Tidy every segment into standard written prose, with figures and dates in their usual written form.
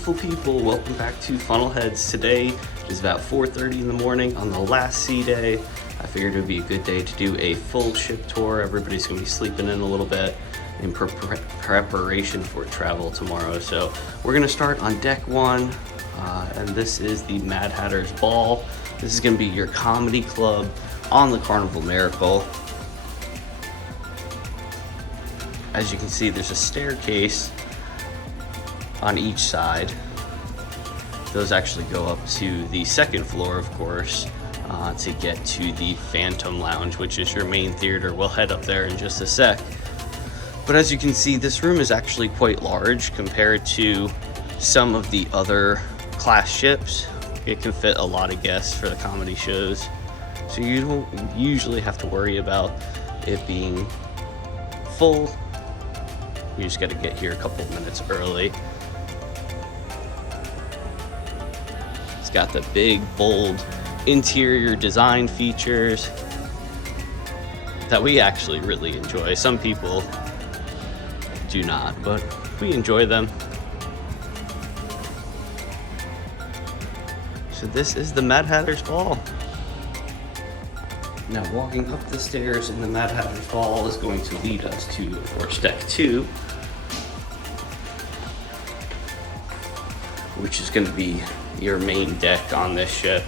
beautiful people, welcome back to Funnelheads. Today is about 4:30 in the morning on the last sea day. I figured it would be a good day to do a full ship tour. Everybody's going to be sleeping in a little bit in preparation for travel tomorrow. So we're going to start on deck one, and this is the Mad Hatter's Ball. This is going to be your comedy club on the Carnival Miracle. As you can see, there's a staircase on each side. Those actually go up to the second floor, of course, to get to the Phantom Lounge, which is your main theater. We'll head up there in just a sec. But as you can see, this room is actually quite large compared to some of the other class ships. It can fit a lot of guests for the comedy shows, so you don't usually have to worry about it being full. You just got to get here a couple of minutes early. It's got the big, bold interior design features that we actually really enjoy. Some people do not, but we enjoy them. So this is the Mad Hatter's Ball. Now walking up the stairs in the Mad Hatter's Ball is going to lead us to, of course, deck 2, which is going to be your main deck on this ship.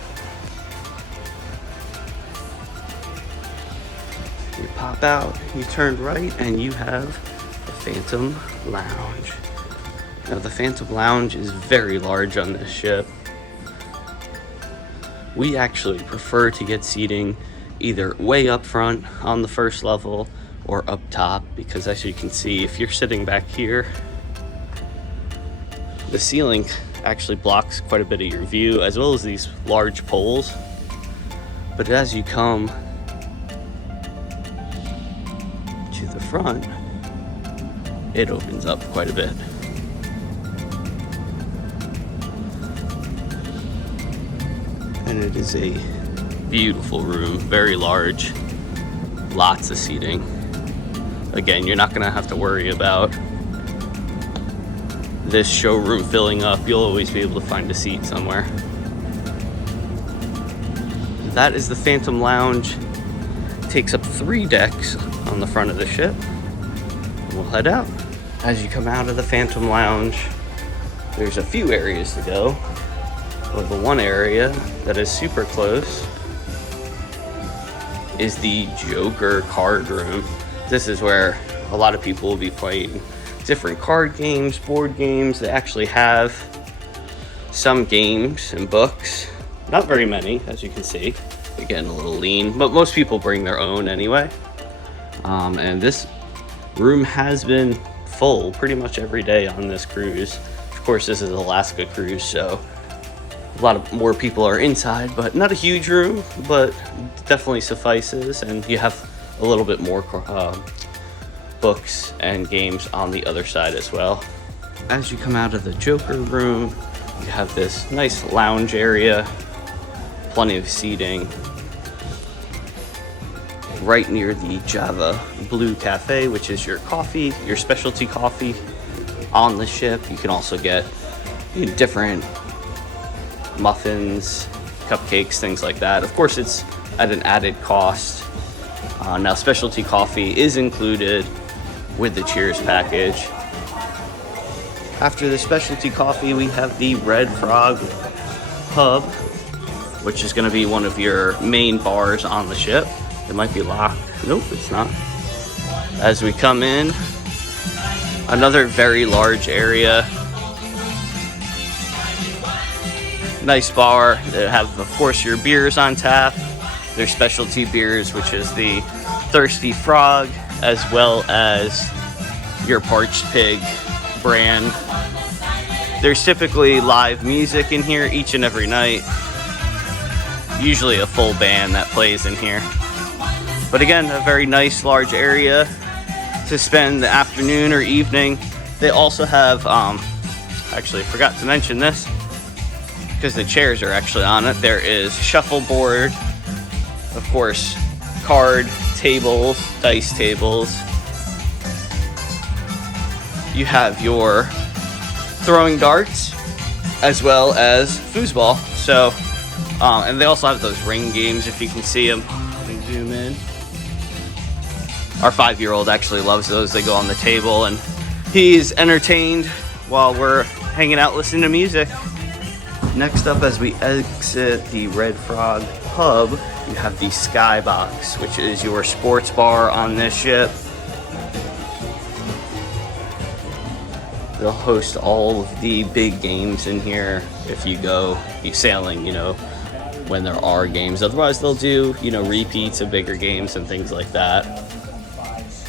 You pop out, you turn right, and you have the Phantom Lounge. Now the Phantom Lounge is very large on this ship. We actually prefer to get seating either way up front on the first level or up top, because as you can see, if you're sitting back here, the ceiling actually blocks quite a bit of your view, as well as these large poles. But as you come to the front, it opens up quite a bit. And it is a beautiful room, very large, lots of seating. Again, you're not going to have to worry about this showroom filling up. You'll always be able to find a seat somewhere. That is the Phantom Lounge. It takes up 3 decks on the front of the ship. We'll head out. As you come out of the Phantom Lounge, there's a few areas to go. Well, the one area that is super close is the Joker card room. This is where a lot of people will be playing different card games, board games. They actually have some games and books. Not very many, as you can see. They're getting a little lean, but most people bring their own anyway. And this room has been full pretty much every day on this cruise. Of course, this is an Alaska cruise, so a lot of more people are inside, but not a huge room, but definitely suffices. And you have a little bit more books and games on the other side as well. As you come out of the Joker room, you have this nice lounge area, plenty of seating. Right near the Java Blue Cafe, which is your coffee, your specialty coffee on the ship. You can also get different muffins, cupcakes, things like that. Of course, it's at an added cost. Now, specialty coffee is included with the Cheers package. After the specialty coffee, we have the Red Frog Pub, which is going to be one of your main bars on the ship. It might be locked. Nope, it's not. As we come in, another very large area. Nice bar. They have, of course, your beers on tap. Their specialty beers, which is the Thirsty Frog, as well as your Parched Pig brand. There's typically live music in here each and every night. Usually a full band that plays in here. But again, a very nice large area to spend the afternoon or evening. They also have, actually forgot to mention this, because the chairs are actually on it. There is shuffleboard, of course, card tables, dice tables. You have your throwing darts, as well as foosball. So, and they also have those ring games, if you can see them. Let me zoom in. Our 5-year-old actually loves those. They go on the table, and he's entertained while we're hanging out listening to music. Next up, as we exit the Red Frog pub, you have the Skybox, which is your sports bar on this ship. They'll host all of the big games in here if you go sailing, you know, when there are games. Otherwise, they'll do, you know, repeats of bigger games and things like that.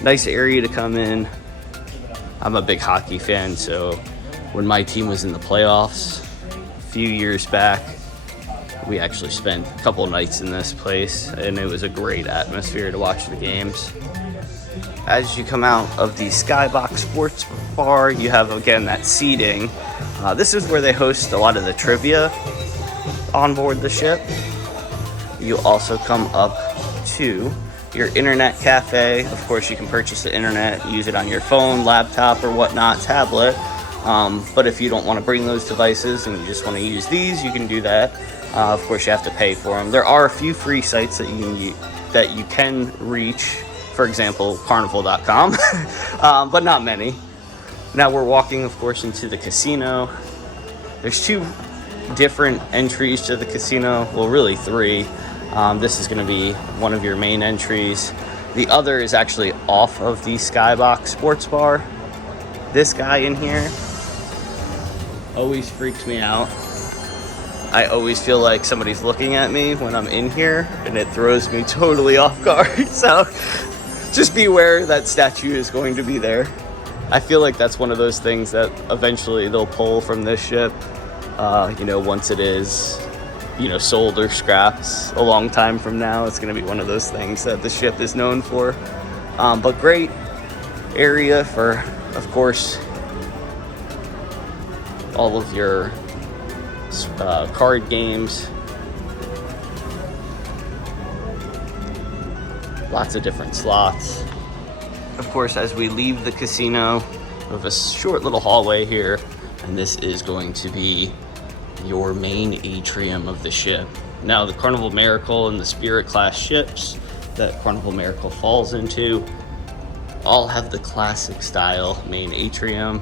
Nice area to come in. I'm a big hockey fan, so when my team was in the playoffs a few years back, we actually spent a couple nights in this place, and it was a great atmosphere to watch the games. As you come out of the Skybox Sports Bar, you have, again, that seating. This is where they host a lot of the trivia on board the ship. You also come up to your internet cafe. Of course, you can purchase the internet, use it on your phone, laptop, or whatnot, tablet. But if you don't want to bring those devices and you just want to use these, you can do that. Of course, you have to pay for them. There are a few free sites that you can reach. For example, carnival.com, but not many. Now we're walking, of course, into the casino. There's 2 different entries to the casino. Well, really 3. This is going to be one of your main entries. The other is actually off of the Skybox Sports Bar. This guy in here always freaks me out. I always feel like somebody's looking at me when I'm in here, and it throws me totally off guard. So just be aware that statue is going to be there. I feel like that's one of those things that eventually they'll pull from this ship, you know, once it is, you know, sold or scrapped a long time from now. It's going to be one of those things that the ship is known for. But great area for, of course, all of your card games. Lots of different slots. Of course, as we leave the casino, we have a short little hallway here, and this is going to be your main atrium of the ship. Now, the Carnival Miracle and the Spirit class ships that Carnival Miracle falls into all have the classic style main atrium.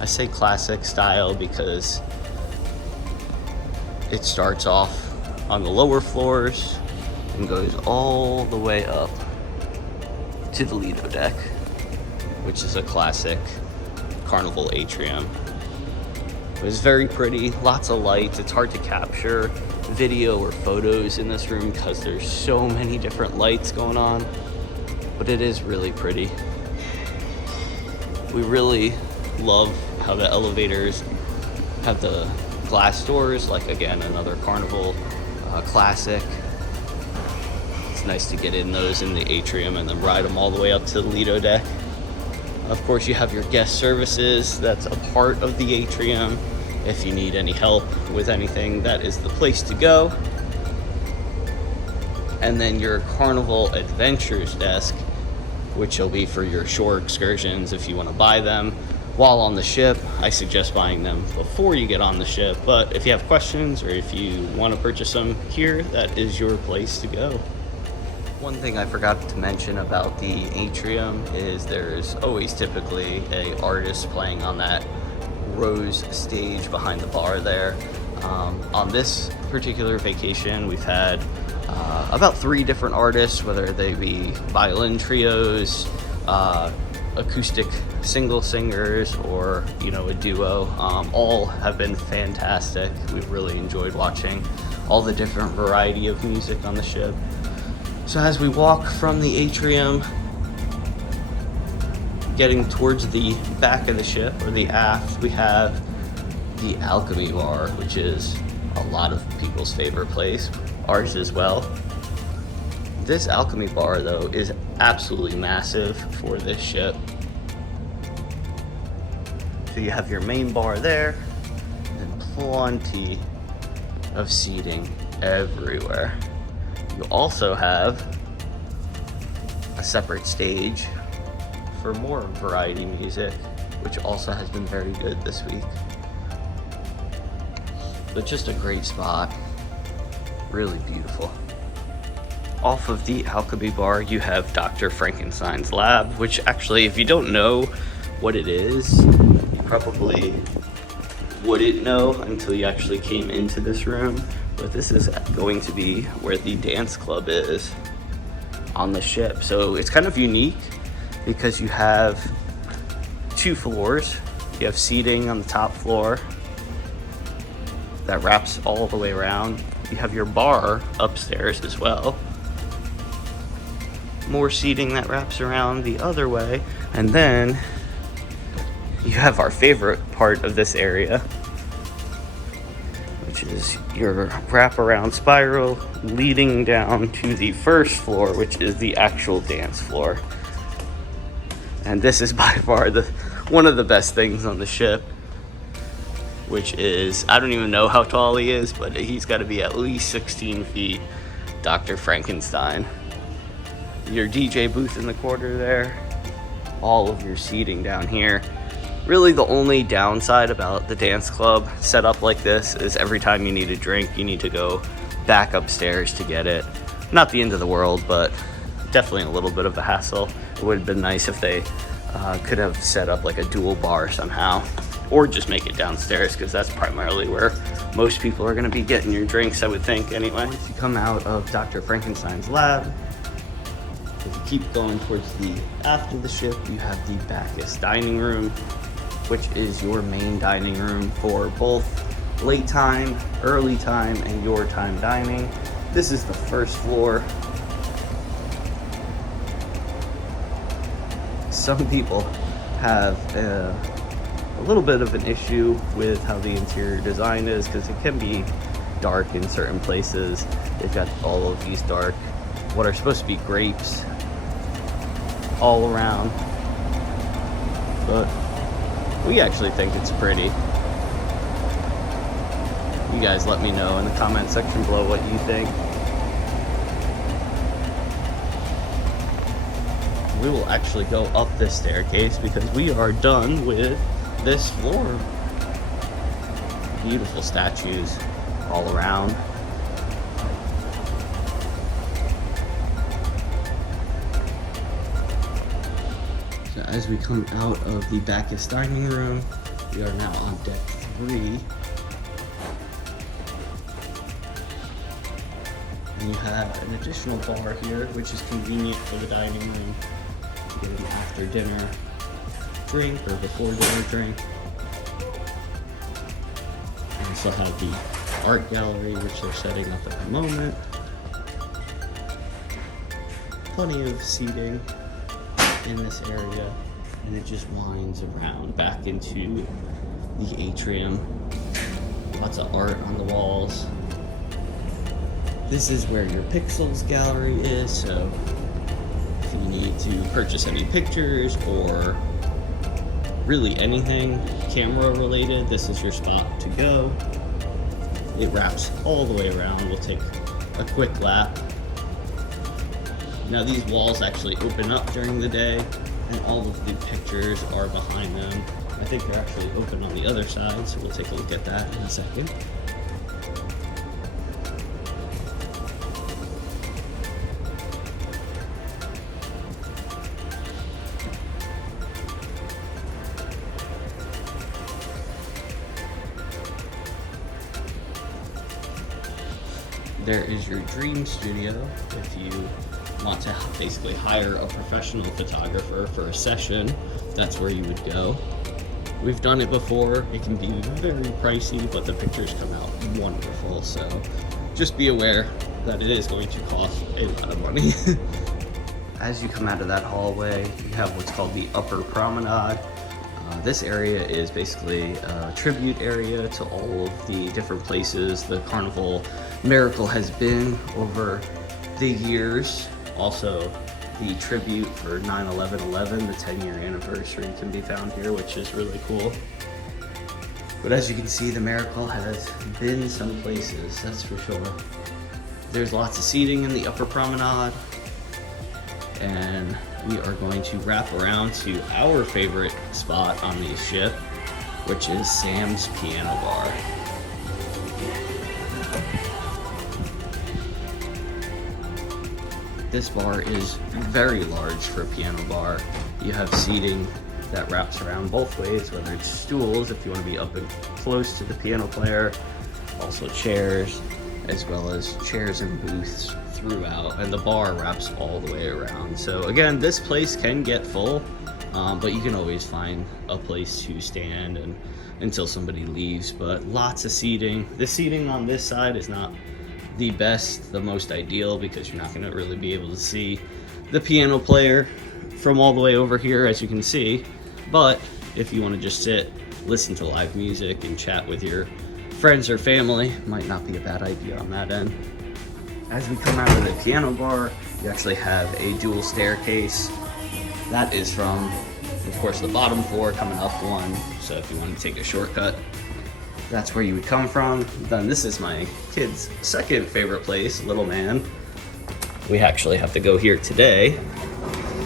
I say classic style because it starts off on the lower floors and goes all the way up to the Lido Deck, which is a classic Carnival atrium. It was very pretty, lots of lights. It's hard to capture video or photos in this room because there's so many different lights going on, but it is really pretty. We really love how the elevators have the glass doors, like, again, another Carnival classic. It's nice to get in those in the atrium and then ride them all the way up to the Lido Deck. Of course, you have your guest services. That's a part of the atrium. If you need any help with anything, that is the place to go. And then your Carnival Adventures desk, which will be for your shore excursions if you want to buy them while on the ship. I suggest buying them before you get on the ship, but if you have questions or if you want to purchase them here, that is your place to go. One thing I forgot to mention about the atrium is there's always typically an artist playing on that rose stage behind the bar there. On this particular vacation, we've had about 3 different artists, whether they be violin trios, acoustic single singers, or, you know, a duo. All have been fantastic. We've really enjoyed watching all the different variety of music on the ship. So as we walk from the atrium, getting towards the back of the ship, or the aft, we have the Alchemy Bar, which is a lot of people's favorite place, ours as well. This Alchemy Bar, though, is absolutely massive for this ship. So you have your main bar there, and plenty of seating everywhere. You also have a separate stage for more variety music, which also has been very good this week. but just a great spot. Really beautiful. Off of the Alchemy Bar, you have Dr. Frankenstein's lab, which actually, if you don't know what it is, you probably wouldn't know until you actually came into this room. But this is going to be where the dance club is on the ship. So it's kind of unique because you have 2 floors. You have seating on the top floor that wraps all the way around. You have your bar upstairs as well. More seating that wraps around the other way. And then you have our favorite part of this area, which is your wraparound spiral leading down to the first floor, which is the actual dance floor. And this is by far one of the best things on the ship, which is, I don't even know how tall he is, but he's got to be at least 16 feet. Dr. Frankenstein. Your DJ booth in the corner there. All of your seating down here. Really the only downside about the dance club set up like this is every time you need a drink, you need to go back upstairs to get it. Not the end of the world, but definitely a little bit of a hassle. It would have been nice if they could have set up like a dual bar somehow, or just make it downstairs, because that's primarily where most people are going to be getting your drinks, I would think, anyway. Once you come out of Dr. Frankenstein's lab, if you keep going towards the after the ship, you have the Backus dining room, which is your main dining room for both late time, early time, and your time dining. This is the first floor. Some people have a little bit of an issue with how the interior design is, because it can be dark in certain places. They've got all of these dark, what are supposed to be grapes all around, but we actually think it's pretty. You guys let me know in the comment section below what you think. We will actually go up this staircase because we are done with this floor. Beautiful statues all around. So as we come out of the Bacchus dining room, we are now on deck 3. And you have an additional bar here, which is convenient for the dining room. You get an after dinner drink or before dinner drink. You also have the art gallery, which they're setting up at the moment. Plenty of seating in this area, and it just winds around back into the atrium. Lots of art on the walls. This is where your pixels gallery is, so if you need to purchase any pictures or really anything camera related, this is your spot to go. It wraps all the way around. We'll take a quick lap. Now these walls actually open up during the day, and all of the pictures are behind them. I think they're actually open on the other side, so we'll take a look at that in a second. There is your dream studio if you want to basically hire a professional photographer for a session. That's where you would go. We've done it before. It can be very pricey, but the pictures come out wonderful. So just be aware that it is going to cost a lot of money. As you come out of that hallway, you have what's called the upper promenade. This area is basically a tribute area to all of the different places the Carnival Miracle has been over the years. Also, the tribute for 9/11/11, the 10-year anniversary, can be found here, which is really cool. But as you can see, the Miracle has been some places, that's for sure. There's lots of seating in the upper promenade, and we are going to wrap around to our favorite spot on the ship, which is Sam's Piano Bar. This bar is very large for a piano bar. You have seating that wraps around both ways, whether it's stools if you want to be up and close to the piano player, also chairs, as well as chairs and booths throughout, and the bar wraps all the way around. So again, this place can get full, but you can always find a place to stand and until somebody leaves. But lots of seating. The seating on this side is not the best, the most ideal, because you're not going to really be able to see the piano player from all the way over here, as you can see. But if you want to just sit, listen to live music and chat with your friends or family, might not be a bad idea on that end. As we come out of the piano bar, you actually have a dual staircase. That is from, of course, the bottom floor coming up one. So if you want to take a shortcut, that's where you would come from. Then this is my kid's second favorite place, Little Man. We actually have to go here today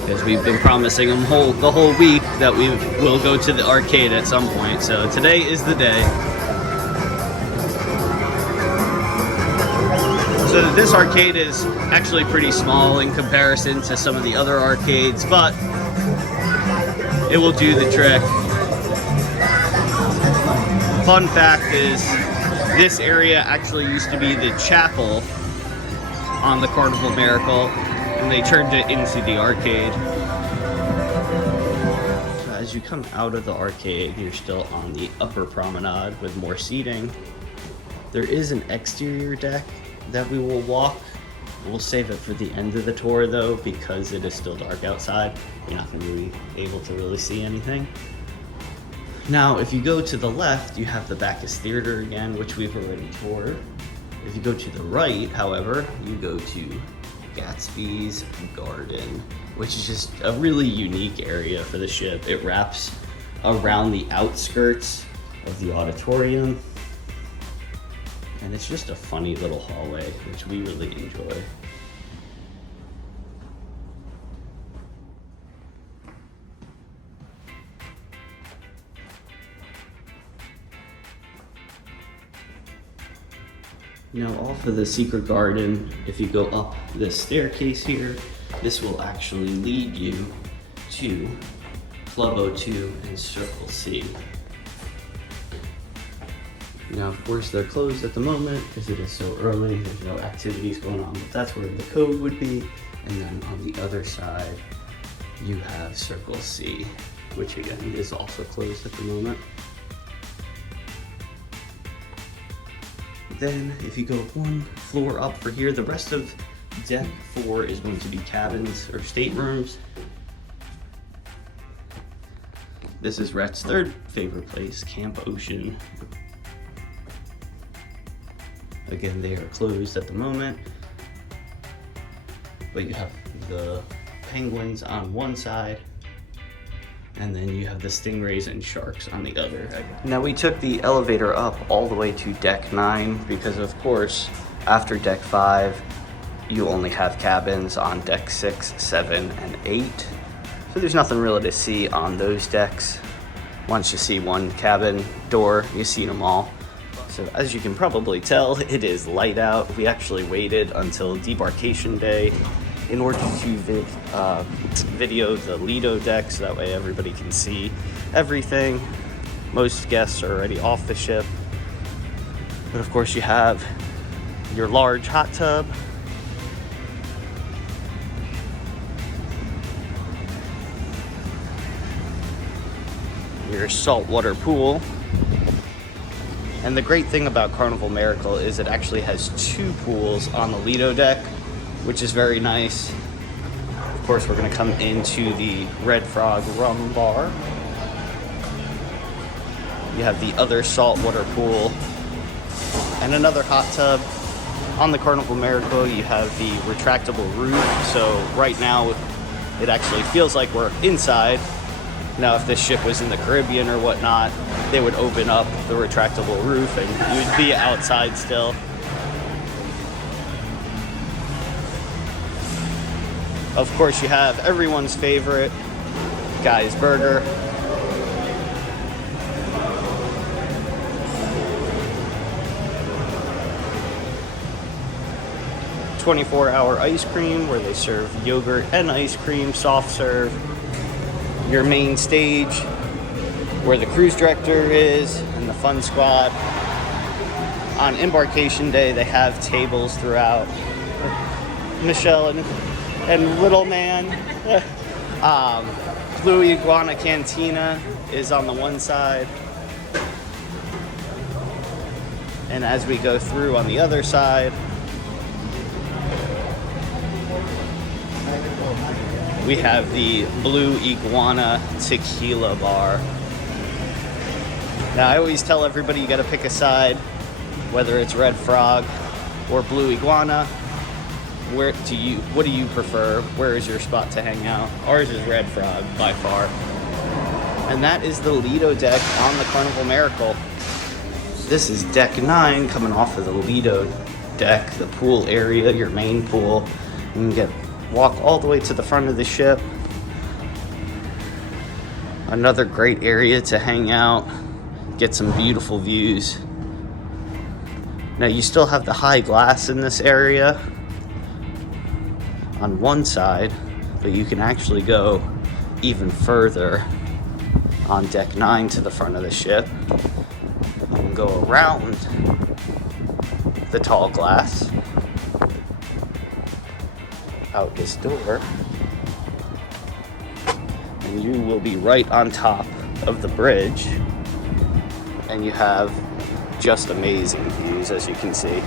because we've been promising him the whole week that we will go to the arcade at some point. So today is the day. So this arcade is actually pretty small in comparison to some of the other arcades, but it will do the trick. Fun fact is, this area actually used to be the chapel on the Carnival Miracle, and they turned it into the arcade. So as you come out of the arcade, you're still on the upper promenade with more seating. There is an exterior deck that we will walk. We'll save it for the end of the tour though, because it is still dark outside. You're not going to be able to really see anything. Now, if you go to the left, you have the Bacchus Theater again, which we've already toured. If you go to the right, however, you go to Gatsby's Garden, which is just a really unique area for the ship. It wraps around the outskirts of the auditorium, and it's just a funny little hallway, which we really enjoy. Now off of the secret garden, if you go up this staircase here, this will actually lead you to Club O2 and Circle C. Now, of course, they're closed at the moment because it is so early. There's no activities going on, but that's where the code would be. And then on the other side, you have Circle C, which again is also closed at the moment. Then, if you go one floor up for here, the rest of deck 4 is going to be cabins or staterooms. This is Rhett's third favorite place, Camp Ocean. Again, they are closed at the moment, but you have the penguins on one side, and then you have the stingrays and sharks on the other. Now we took the elevator up all the way to deck 9 because, of course, after deck 5, you only have cabins on deck 6, 7, and 8. So there's nothing really to see on those decks. Once you see one cabin door, you've seen them all. So as you can probably tell, it is light out. We actually waited until debarkation day in order to video the Lido Decks. That way everybody can see everything. Most guests are already off the ship. But of course you have your large hot tub. Your saltwater pool. And the great thing about Carnival Miracle is it actually has 2 pools on the Lido deck, which is very nice. Of course, we're gonna come into the Frog Rum Bar. You have the other saltwater pool and another hot tub. On the Carnival Miracle, you have the retractable roof. So right now, it actually feels like we're inside. Now, if this ship was in the Caribbean or whatnot, they would open up the retractable roof and you'd be outside still. Of course, you have everyone's favorite, Guy's Burger. 24-hour ice cream where they serve yogurt and ice cream, soft serve. Your main stage where the cruise director is and the fun squad. On embarkation day, they have tables throughout. Michelle and Little Man. Blue Iguana Cantina is on the one side. And as we go through on the other side, we have the Blue Iguana Tequila Bar. Now, I always tell everybody you gotta pick a side, whether it's Red Frog or Blue Iguana. What do you prefer? Where is your spot to hang out? Ours is Red Frog by far. And that is the Lido Deck on the Carnival Miracle. This is deck 9 coming off of the Lido Deck, the pool area, your main pool. You can walk all the way to the front of the ship. Another great area to hang out, get some beautiful views. Now you still have the high glass in this area on one side, but you can actually go even further on deck 9 to the front of the ship. You can go around the tall glass out this door, and you will be right on top of the bridge, and you have just amazing views, as you can see.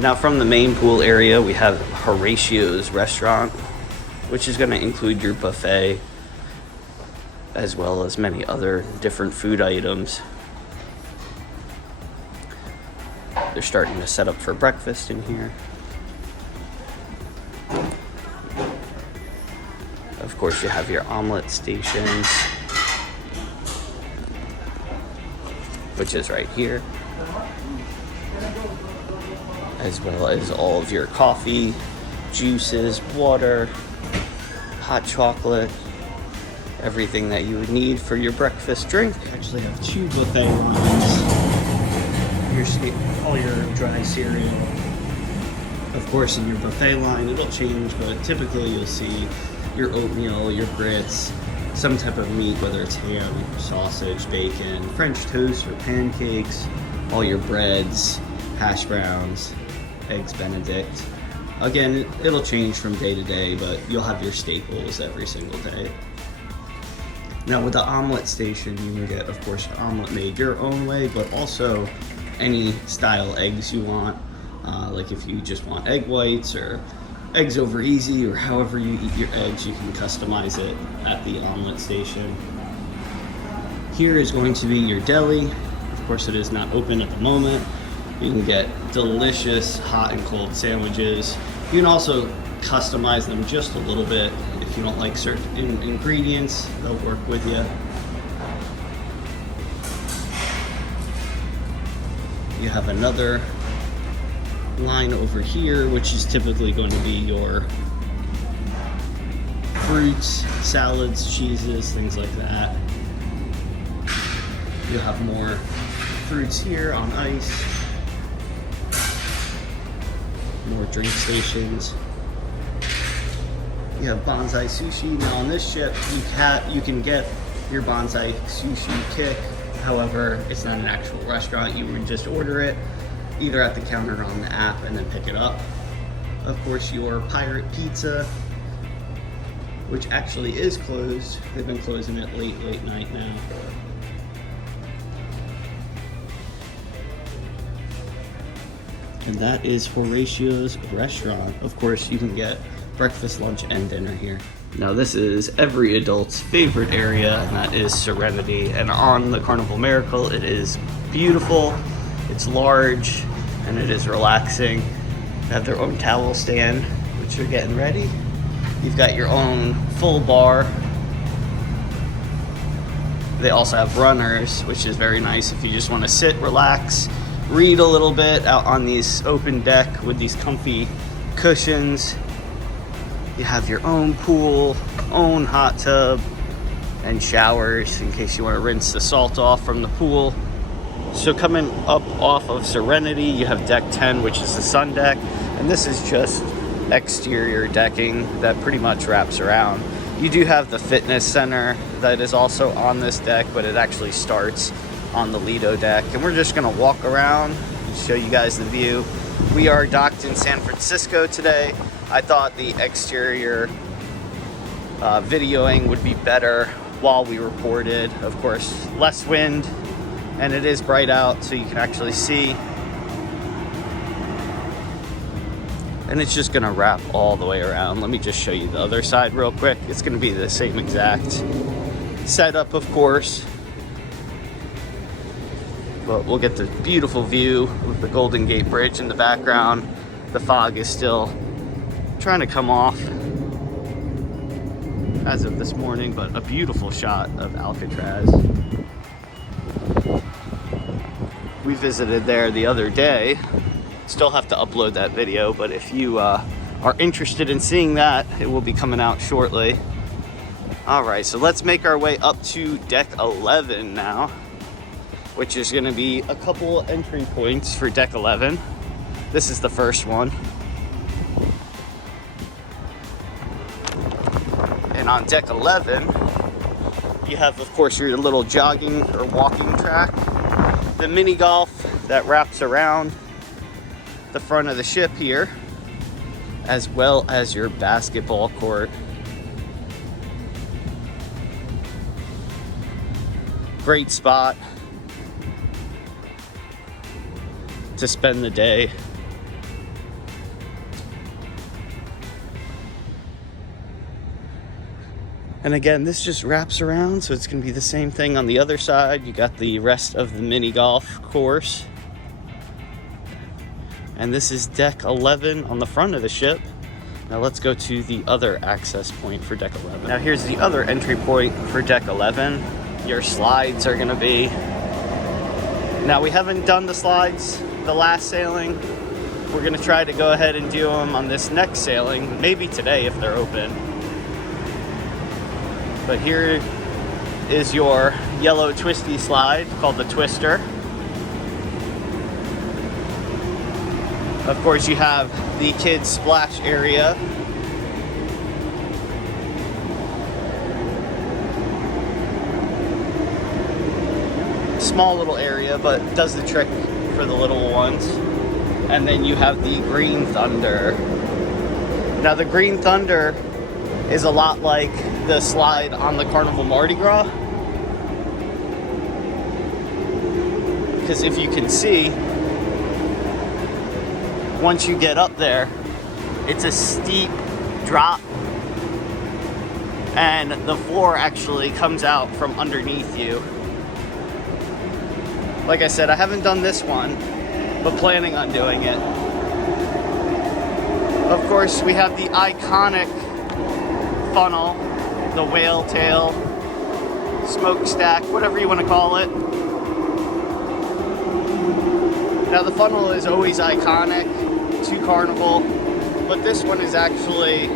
Now from the main pool area, we have Horatio's restaurant, which is going to include your buffet as well as many other different food items. They're starting to set up for breakfast in here. Of course, you have your Omelette Station, which is right here, as well as all of your coffee, juices, water, hot chocolate, everything that you would need for your breakfast drink. You actually have 2 buffet lines. All your dry cereal. Of course, in your buffet line, it'll change, but typically you'll see your oatmeal, your grits, some type of meat, whether it's ham, sausage, bacon, French toast or pancakes, all your breads, hash browns, eggs Benedict. Again, it'll change from day to day, but you'll have your staples every single day. Now with the Omelette Station, you can get, of course, your omelet made your own way, but also any style eggs you want. Like if you just want egg whites or eggs over easy, or however you eat your eggs, you can customize it at the Omelette Station. Here is going to be your deli. Of course, it is not open at the moment. You can get delicious hot and cold sandwiches. You can also customize them just a little bit. If you don't like certain ingredients, they'll work with you. You have another line over here, which is typically going to be your fruits, salads, cheeses, things like that. You have more fruits here on ice. More drink stations. You have Bonsai Sushi. Now on this ship, you can get your Bonsai Sushi kick. However, it's not an actual restaurant. You would just order it either at the counter or on the app and then pick it up. Of course, your Pirate Pizza, which actually is closed. They've been closing it late night now. And that is Horatio's restaurant. Of course, you can get breakfast, lunch, and dinner here. Now this is every adult's favorite area, and that is Serenity. And on the Carnival Miracle, it is beautiful, it's large, and it is relaxing. They have their own towel stand, which you're getting ready. You've got your own full bar. They also have runners, which is very nice if you just want to sit, relax, read a little bit out on this open deck with these comfy cushions. You have your own pool, own hot tub, and showers in case you want to rinse the salt off from the pool. So coming up off of Serenity, you have deck 10, which is the sun deck, and this is just exterior decking that pretty much wraps around. You do have the fitness center that is also on this deck, but it actually starts on the Lido deck, and we're just gonna walk around and show you guys the view. We are docked in San Francisco today. I thought the exterior videoing would be better while we reported. Of course, less wind, and it is bright out, so you can actually see. And it's just gonna wrap all the way around. Let me just show you the other side real quick. It's gonna be the same exact setup, of course. But we'll get the beautiful view with the Golden Gate Bridge in the background. The fog is still trying to come off as of this morning, but a beautiful shot of Alcatraz. We visited there the other day. Still have to upload that video, but if you are interested in seeing that, it will be coming out shortly. All right, so let's make our way up to deck 11 now, which is gonna be a couple entry points for deck 11. This is the first one. And on deck 11, you have, of course, your little jogging or walking track, the mini golf that wraps around the front of the ship here, as well as your basketball court. Great spot to spend the day. And again, this just wraps around, so it's gonna be the same thing on the other side. You got the rest of the mini golf course. And this is deck 11 on the front of the ship. Now let's go to the other access point for deck 11. Now here's the other entry point for deck 11. Your slides are gonna be, now we haven't done the slides the last sailing. We're gonna try to go ahead and do them on this next sailing, maybe today if they're open. But here is your yellow twisty slide called the Twister. Of course, you have the kids' splash area. Small little area, but does the trick for the little ones. And then you have the Green Thunder. Now the Green Thunder is a lot like the slide on the Carnival Mardi Gras. Because if you can see, once you get up there, it's a steep drop, and the floor actually comes out from underneath you. Like I said, I haven't done this one, but planning on doing it. Of course, we have the iconic funnel, the whale tail, smokestack, whatever you want to call it. Now the funnel is always iconic to Carnival, but this one is actually,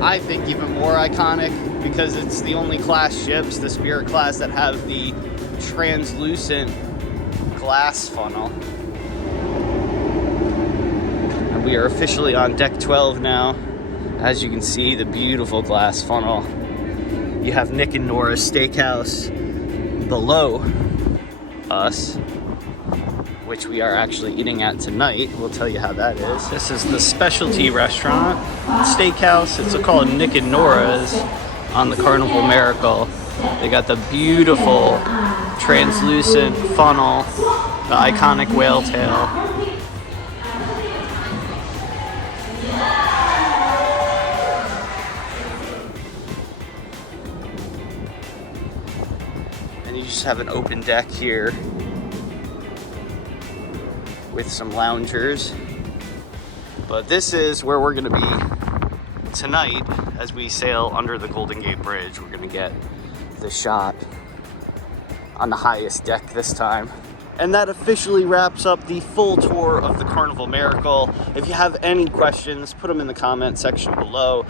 I think, even more iconic because it's the only class ships, the Spirit class, that have the translucent glass funnel. And we are officially on deck 12 now. As you can see, the beautiful glass funnel. You have Nick and Nora's Steakhouse below us, which we are actually eating at tonight. We'll tell you how that is. This is the specialty restaurant, Steakhouse. It's called Nick and Nora's on the Carnival Miracle. They got the beautiful translucent funnel, the iconic whale tail. And you just have an open deck here with some loungers. But this is where we're gonna be tonight as we sail under the Golden Gate Bridge. We're gonna get the shot on the highest deck this time. And that officially wraps up the full tour of the Carnival Miracle. If you have any questions, put them in the comment section below.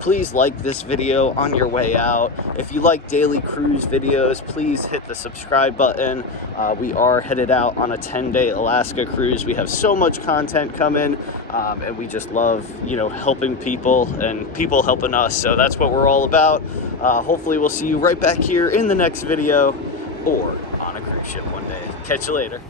Please like this video on your way out. If you like daily cruise videos, please hit the subscribe button. We are headed out on a 10-day Alaska cruise. We have so much content coming, and we just love, you know, helping people and people helping us. So that's what we're all about. Hopefully we'll see you right back here in the next video or on a cruise ship one day. Catch you later.